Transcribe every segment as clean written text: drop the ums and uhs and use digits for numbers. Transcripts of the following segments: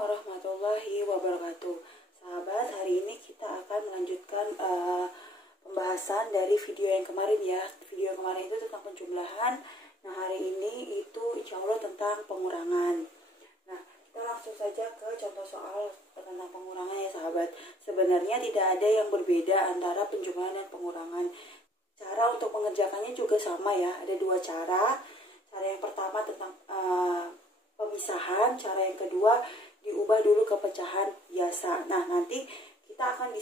warahmatullahi wabarakatuh. Sahabat, hari ini kita akan melanjutkan pembahasan dari video yang kemarin ya. Video yang kemarin itu tentang penjumlahan. Nah, hari ini itu insya Allah tentang pengurangan. Nah, kita langsung saja ke contoh soal tentang pengurangan ya sahabat. Sebenarnya tidak ada yang berbeda antara penjumlahan dan pengurangan. Cara untuk mengerjakannya juga sama ya. Ada dua cara. Cara yang pertama tentang pemisahan, cara yang kedua diubah dulu ke pecahan biasa. Nah, nanti kita akan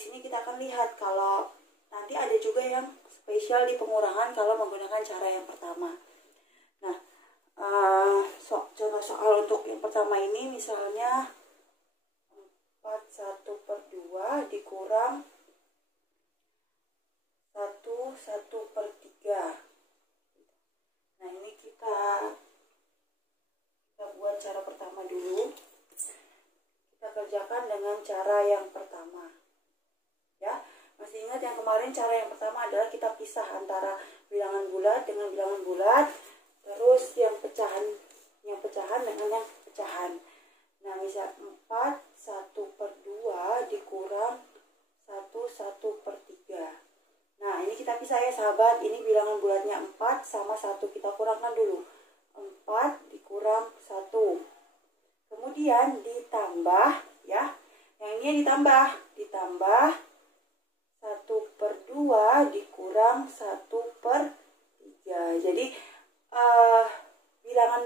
lihat kalau nanti ada juga yang spesial di pengurangan kalau menggunakan cara yang pertama. Nah, contoh soal untuk yang pertama ini misalnya 4/1/2 dikurang 1/1/3. Nah, ini kita buat cara pertama dulu. Kita kerjakan dengan cara yang pertama. Ya, masih ingat yang kemarin cara yang pertama adalah kita pisah antara bilangan bulat dengan bilangan bulat, terus yang pecahan dengan yang pecahan. Nah, misal 4/1/2 dikurang 1/1/3. Nah, ini kita pisah ya sahabat. Ini bilangan bulatnya 4 sama 1. Kita kurangkan dulu. 4 dikurang 1. Kemudian ditambah ya. Yang ini ditambah 1/2 dikurang 1/3. Jadi bilangan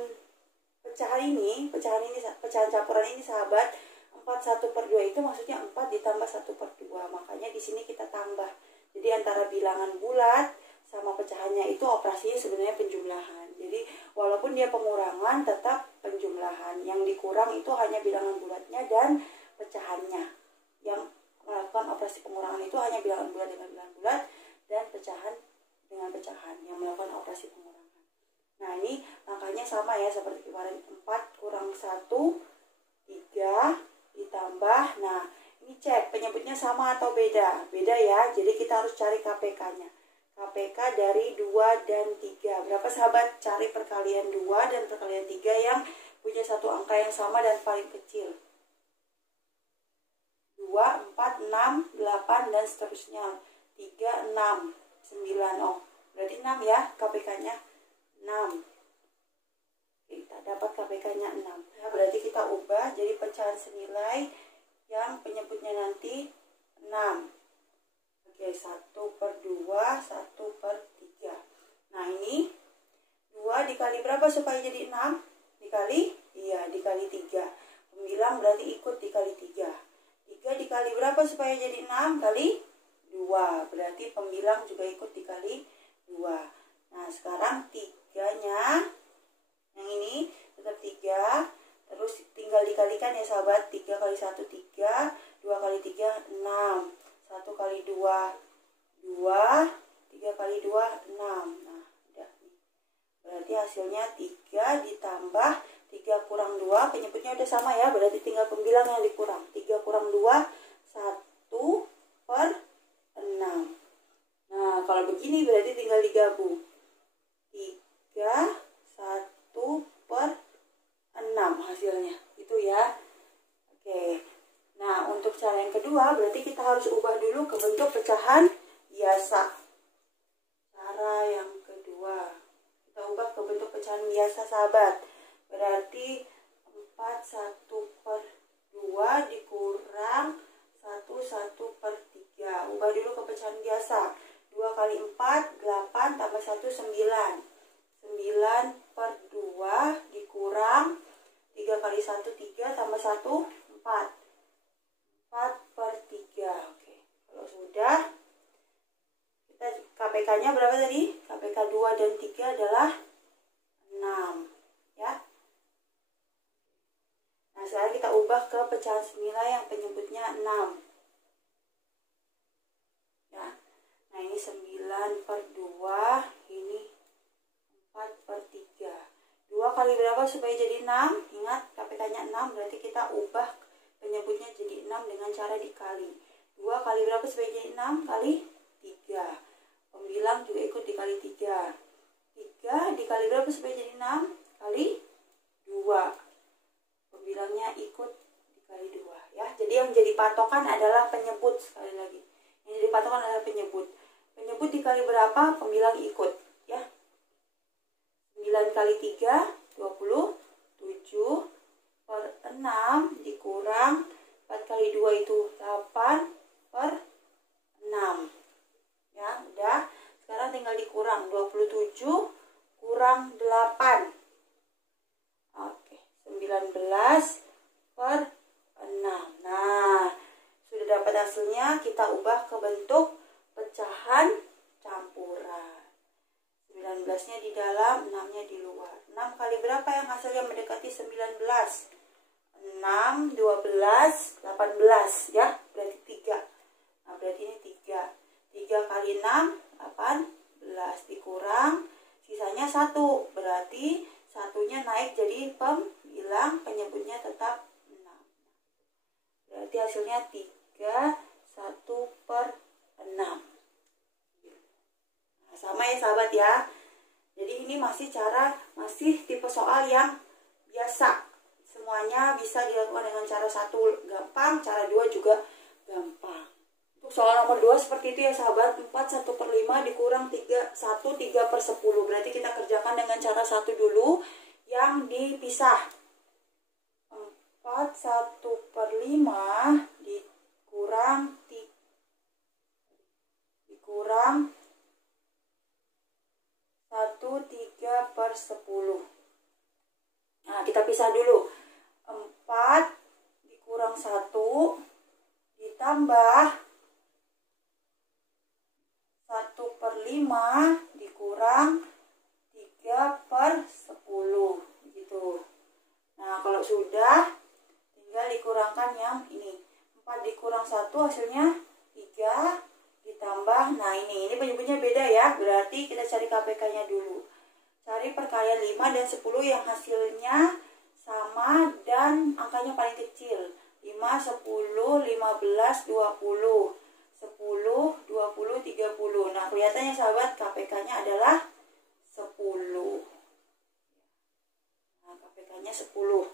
pecahan campuran ini sahabat, 4/1/2 itu maksudnya 4 ditambah 1/2. Makanya di sini kita tambah. Jadi antara bilangan bulat sama pecahannya itu operasinya sebenarnya penjumlahan. Jadi walaupun dia pengurangan tetap penjumlahan. Yang dikurang itu hanya bilangan bulatnya dan pecahannya. Yang melakukan operasi pengurangan itu hanya bilangan bulat dengan bilangan bulat dan pecahan dengan pecahan yang melakukan operasi pengurangan. Nah, ini angkanya sama ya seperti kemarin. 4 kurang 1, 3 ditambah. Nah, ini cek penyebutnya sama atau beda. Beda ya. Jadi kita harus cari KPK-nya. KPK dari 2 dan 3. Berapa sahabat? Cari perkalian 2 dan perkalian 3 yang punya satu angka yang sama dan paling kecil. 2, 4, 6, 8 dan seterusnya. 3, 6, 9. Oh, berarti 6 ya KPK-nya. 6. Kita dapat KPK-nya 6. Ya, berarti kita ubah jadi pecahan senilai yang penyebutnya nanti 6. Oke, 1/2, 1/3. Nah, ini 2 dikali berapa supaya jadi 6? Dikali 3. Pembilang berarti ikut dikali 3. 3 dikali berapa supaya jadi 6? Kali 2. Berarti pembilang juga ikut dikali 2. Nah, sekarang 3-nya yang ini tetap 3. Terus tinggal dikalikan ya sahabat. 3 kali 1, 3. 2 kali 3, 6. 1 kali 2, 2. 3 kali 2, 6. Nah, udah nih. Berarti hasilnya 3 ditambah 3 kurang 2. Penyebutnya udah sama ya. Berarti tinggal pembilang yang dikurang. 3 kurang 2, 1/6. Nah, kalau begini berarti tinggal digabung. 3, 1/6 hasilnya. Itu ya. Oke. Nah, untuk cara yang kedua berarti kita harus ubah dulu ke bentuk pecahan biasa. Cara yang kedua. Kita ubah ke bentuk pecahan biasa sahabat. Berarti 4/1/2 dikurang 1/1/3. Ubah dulu ke pecahan biasa. 2 kali 4, 8 tambah 1, 9. 9/2 dikurang 3 kali 1, 3 tambah 1, 4. 4/3. Oke. Kalau sudah, kita KPK-nya berapa tadi? KPK 2 dan 3 adalah 6. Ya. Nah, sekarang kita ubah ke pecahan senilai yang penyebutnya 6. Ya. Nah, ini 9/2, ini 4/3. 2 kali berapa supaya jadi 6? Ingat, KPK-nya 6, berarti kita ubah penyebutnya jadi 6 dengan cara dikali. 2 kali berapa supaya jadi 6? Kali 3. Pembilang juga ikut dikali 3. 3 dikali berapa supaya jadi 6? Kali 2. Pembilangnya ikut dikali kali 2 ya. Jadi yang jadi patokan adalah penyebut. Sekali lagi, yang jadi patokan adalah penyebut. Penyebut dikali berapa, pembilang ikut ya. 9 kali 3 27 per 6 dikurang 4 kali 2 itu 8 per 6 ya. Udah, sekarang tinggal dikurang 27 kurang 8. Oke, 19 per 6. Nah, sudah dapat hasilnya, kita ubah ke bentuk pecahan campuran. 19-nya di dalam, 6-nya di luar. 6 kali berapa yang hasilnya mendekati 19? 6, 12, 18 ya, berarti 3. Nah, berarti ini 3. 3 kali 6, 18 dikurang, sisanya 1. Berarti satunya naik jadi pembilang, penyebutnya tetap 6. Berarti hasilnya 3, 1 per 6. Nah, sama ya sahabat ya. Jadi ini masih tipe soal yang biasa. Semuanya bisa dilakukan dengan cara 1 gampang, cara 2 juga gampang. Untuk soal nomor 2 seperti itu ya sahabat. 4 1 per 5 dikurang 3 per 10. Berarti kita kerjakan dengan cara 1 dulu yang dipisah. 4 1 per 5 dikurang 1 3 per 10. Nah, kita pisah dulu. 4 dikurang 1 ditambah 1 per 5 dikurang 3 per 10 gitu. Nah, kalau sudah tinggal dikurangkan yang ini. 4 dikurang 1 hasilnya 3 ditambah, nah ini penyebutnya beda ya. Berarti kita cari KPK-nya dulu. Cari perkalian 5 dan 10 yang hasilnya sama dan angkanya paling kecil. 5, 10, 15, 20. 10, 20, 30. Nah, kelihatannya sahabat KPK-nya adalah 10. Nah, KPK-nya 10.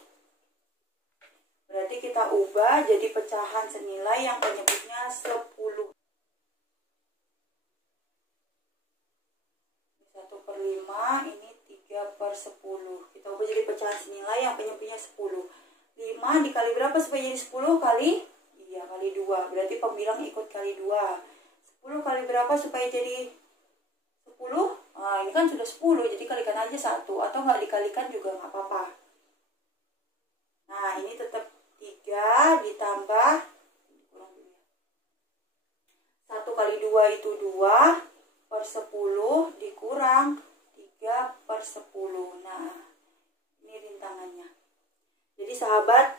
Berarti kita ubah jadi pecahan senilai yang penyebutnya 10. 1 per 5, ini 3 per 10. Kita ubah jadi pecahan senilai yang penyebutnya 10. 5 dikali berapa supaya jadi 10? Kali 2. Berarti pembilang ikut kali 2. 10 kali berapa supaya jadi 10? Nah, ini kan sudah 10, jadi kalikan aja 1. Atau nggak dikalikan juga nggak apa-apa. Nah, ini tetap 3 ditambah 1 kali 2 itu 2 per 10 dikurang 3 per 10. Nah, ini rintangannya. Jadi sahabat,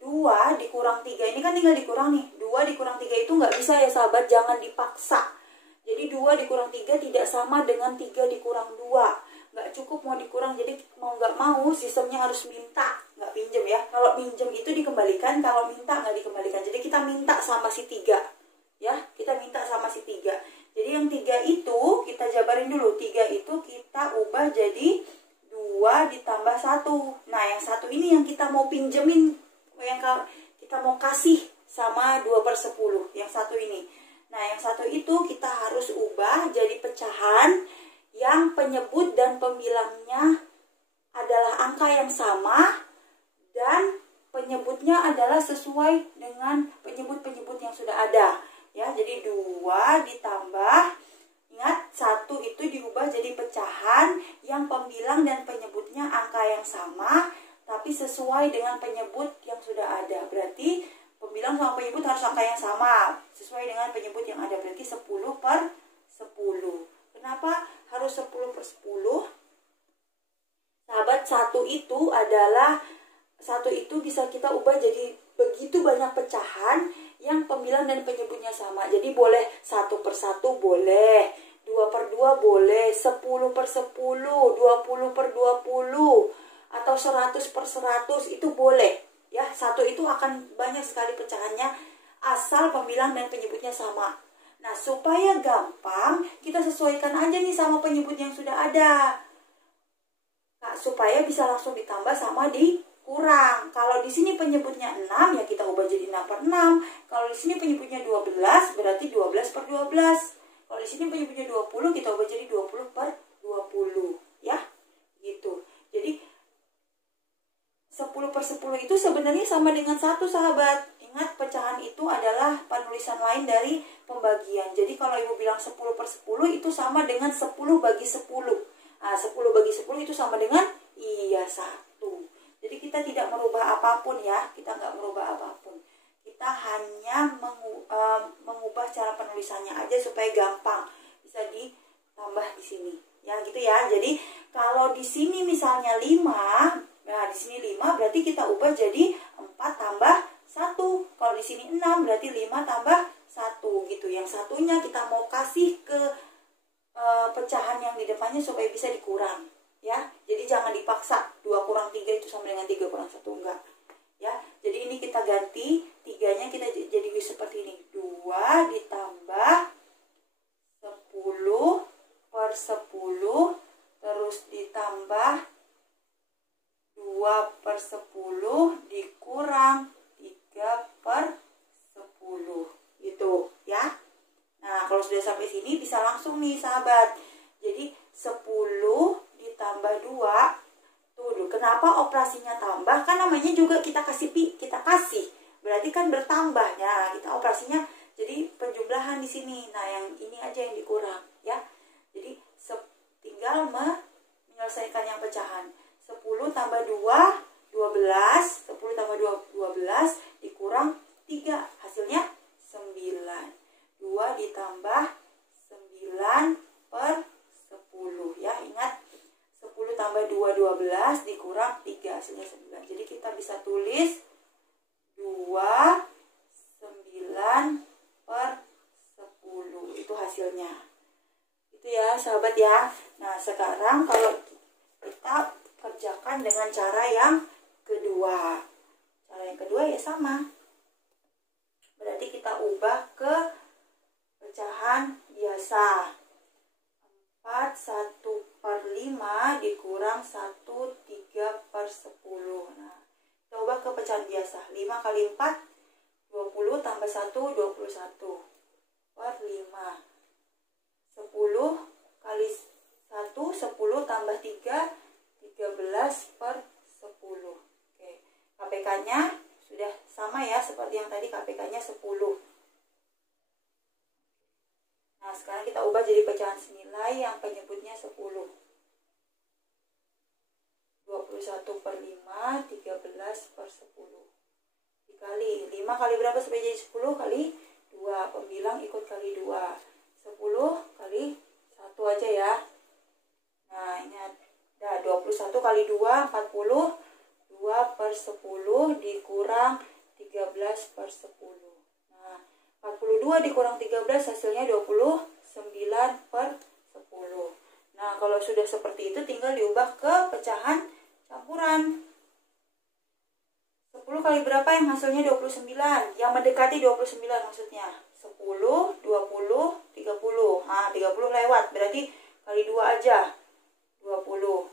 2 dikurang 3 ini kan tinggal dikurang nih. 2 dikurang 3 itu nggak bisa ya sahabat, jangan dipaksa. Jadi 2 dikurang 3 tidak sama dengan 3 dikurang 2. Nggak cukup mau dikurang, jadi mau nggak mau sistemnya harus minta, nggak pinjem ya. Kalau pinjem itu dikembalikan, kalau minta nggak dikembalikan. Jadi kita minta sama si 3 ya, kita minta sama si 3. Jadi yang 3 itu kita jabarin dulu. 3 itu kita ubah jadi 2 ditambah 1. Nah, yang 1 ini yang kita mau pinjemin, yang kita mau kasih sama 2 per 10. Yang 1 ini. Nah, yang 1 itu kita harus ubah jadi pecahan yang penyebut dan pembilangnya adalah angka yang sama dan penyebutnya adalah sesuai dengan penyebut-penyebut yang sudah ada. Ya, jadi 2 ditambah, ingat 1 itu diubah jadi pecahan yang pembilang dan penyebutnya angka yang sama, tapi sesuai dengan penyebut yang sudah ada. Berarti pembilang sama penyebut harus angka yang sama, sesuai dengan penyebut yang ada. Berarti 10 per 10. Kenapa harus 10 per 10? Sahabat, 1 itu bisa kita ubah jadi begitu banyak pecahan yang pembilang dan penyebutnya sama. Jadi boleh 1 per 1 boleh, 2 per 2 boleh, 10 per 10, 20 per 20, atau 100 per 100 itu boleh. Ya, 1 itu akan banyak sekali pecahannya asal pembilang dan penyebutnya sama. Nah, supaya gampang, kita sesuaikan aja nih sama penyebut yang sudah ada. Nah, supaya bisa langsung ditambah sama dikurangi. kurang. Kalau di sini penyebutnya 6 ya kita ubah jadi 6/6. Kalau di sini penyebutnya 12 berarti 12/12. Kalau di sini penyebutnya 20 kita ubah jadi 20/20 ya. Gitu. Jadi 10/10 itu sebenarnya sama dengan 1 sahabat. Ingat pecahan itu adalah penulisan lain dari pembagian. Jadi kalau ibu bilang 10/10 itu sama dengan 10/10. Nah 10/10 itu sama dengan 1. Jadi kita tidak merubah apapun ya. Kita nggak merubah apapun. Kita hanya mengubah cara penulisannya aja supaya gampang. Bisa ditambah di sini. Ya gitu ya. Jadi kalau di sini misalnya 5, nah di sini 5 berarti kita ubah jadi 4+1. Kalau di sini 6 berarti 5+1 gitu. Yang satunya kita mau kasih ke pecahan yang di depannya supaya bisa dikurang ya. Jadi jangan dipaksa 2 kurang 3 itu sama dengan 3 kurang 1 enggak. Ya. Jadi ini kita ganti 3-nya kita jadi seperti ini. 2 ditambah 10/10 terus ditambah 2/10 dikurang 3/10 gitu ya. Nah kalau sudah sampai sini bisa langsung nih sahabat. Jadi 10 ditambah 2 tuh kenapa operasinya tambah? Kan namanya juga kita kasih berarti kan bertambah ya. Kita operasinya jadi penjumlahan di sini. Nah yang ini aja yang dikurang ya. Jadi tinggal menyelesaikan yang pecahan. 10 tambah 2 12, 10 tambah 2 12 dikurang 3 hasilnya 9. 2 ditambah 9/10 ya. Ingat 10 tambah 2 12 dikurang 3 hasilnya 9. Jadi kita bisa tulis 2 9/10 itu hasilnya. Itu ya sahabat ya. Nah sekarang kalau kita kerjakan dengan cara yang kedua. Cara yang kedua ya sama. Berarti kita ubah ke pecahan biasa. 4 1/5 dikurang 1 3/10. Nah, kita ubah ke pecahan biasa. 5 kali 4 20 tambah 1 21 per 5. 10 kali 1 10 tambah 3 13/10. Oke. KPK-nya sudah sama ya seperti yang tadi, KPK-nya 10. Nah, sekarang kita ubah jadi pecahan senilai yang penyebutnya 10. 21/5 13/10. Dikali 5 kali berapa supaya jadi 10? Kali 2. Pembilang ikut kali 2. 10 kali 1 aja ya. Nah, ini ada 21 kali 2 40. 2/10 dikurang 13/10. Nah, 42 dikurang 13 hasilnya 29/10. Nah, kalau sudah seperti itu tinggal diubah ke pecahan campuran. 10 kali berapa yang hasilnya 29? Yang mendekati 29 maksudnya. 10, 20, 30. Nah, 30 lewat. Berarti kali 2 aja. 20.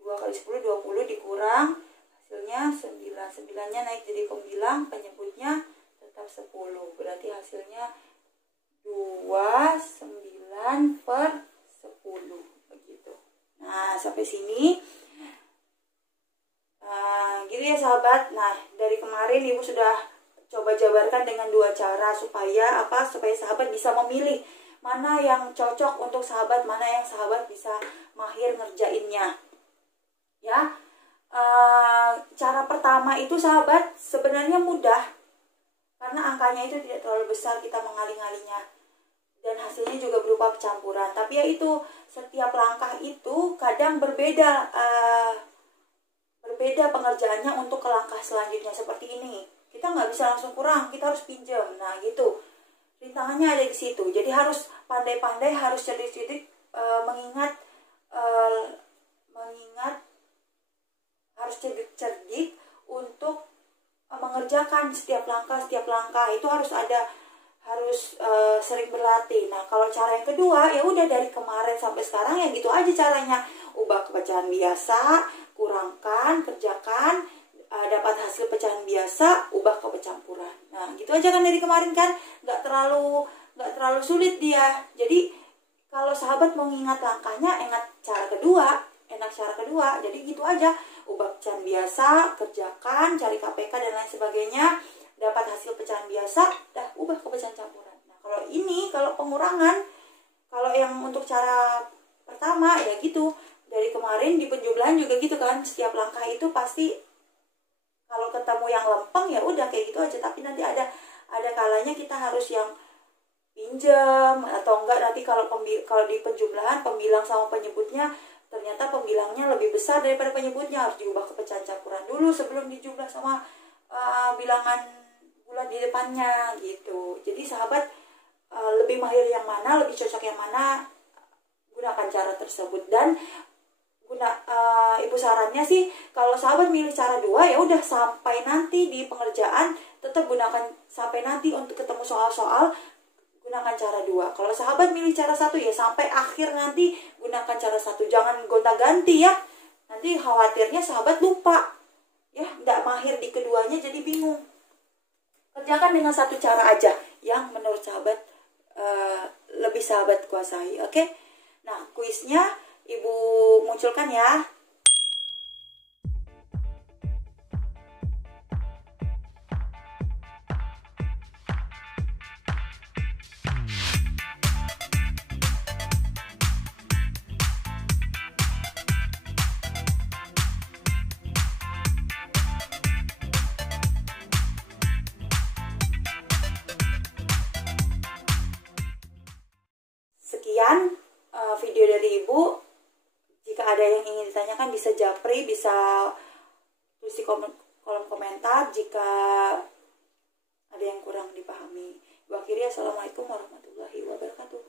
2 kali 10, 20 dikurang. Hasilnya 9. 9-nya naik jadi pembilang. Penyebutnya tetap 10. Berarti hasilnya 29/10. Begitu. Nah, sampai sini. Gitu ya sahabat. Nah, dari kemarin ibu sudah coba jabarkan dengan 2 cara supaya sahabat bisa memilih mana yang cocok untuk sahabat, mana yang sahabat bisa mahir ngerjainnya. Ya. Cara pertama itu sahabat sebenarnya mudah karena angkanya itu tidak terlalu besar, kita mengalih-alihnya dan hasilnya juga berupa campuran. Tapi ya itu setiap langkah itu kadang berbeda pengerjaannya untuk ke langkah selanjutnya seperti ini. Kita nggak bisa langsung kurang, kita harus pinjam. Nah gitu, rintangannya ada di situ. Jadi harus pandai-pandai, harus cerdik-cerdik mengingat, harus cerdik untuk mengerjakan setiap langkah itu harus sering berlatih. Nah kalau cara yang kedua ya udah dari kemarin sampai sekarang ya gitu aja caranya, ubah ke bacaan biasa, kurangkan, kerjakan, dapat hasil pecahan biasa, ubah ke pencampuran. Nah, gitu aja kan dari kemarin kan, nggak terlalu sulit dia. Jadi kalau sahabat mau ngingat langkahnya, enak cara kedua. Jadi gitu aja, ubah pecahan biasa, kerjakan, cari KPK dan lain sebagainya, dapat hasil pecahan biasa, dah ubah ke pecahan campuran. Nah, kalau pengurangan, kalau yang untuk cara pertama ya gitu, dari kemarin di penjumlahan juga gitu kan, setiap langkah itu pasti kalau ketemu yang lempeng ya udah kayak gitu aja, tapi nanti ada kalanya kita harus yang pinjam atau enggak, nanti kalau di penjumlahan pembilang sama penyebutnya ternyata pembilangnya lebih besar daripada penyebutnya, harus diubah ke pecahan campuran dulu sebelum dijumlah sama bilangan bulat di depannya gitu. Jadi sahabat lebih mahir yang mana, lebih cocok yang mana, gunakan cara tersebut. Dan ibu sarannya sih kalau sahabat milih cara 2 ya udah sampai nanti di pengerjaan tetap gunakan, sampai nanti untuk ketemu soal-soal gunakan cara 2. Kalau sahabat milih cara 1 ya sampai akhir nanti gunakan cara 1, jangan gonta-ganti ya, nanti khawatirnya sahabat lupa ya, nggak mahir di keduanya jadi bingung. Kerjakan dengan satu cara aja yang menurut sahabat lebih sahabat kuasai. Oke? Nah, kuisnya Ibu munculkan ya. Sekian video dari Ibu. Jika ada yang ingin ditanyakan bisa japri, bisa tulis di kolom komentar jika ada yang kurang dipahami. Akhirnya, assalamualaikum warahmatullahi wabarakatuh.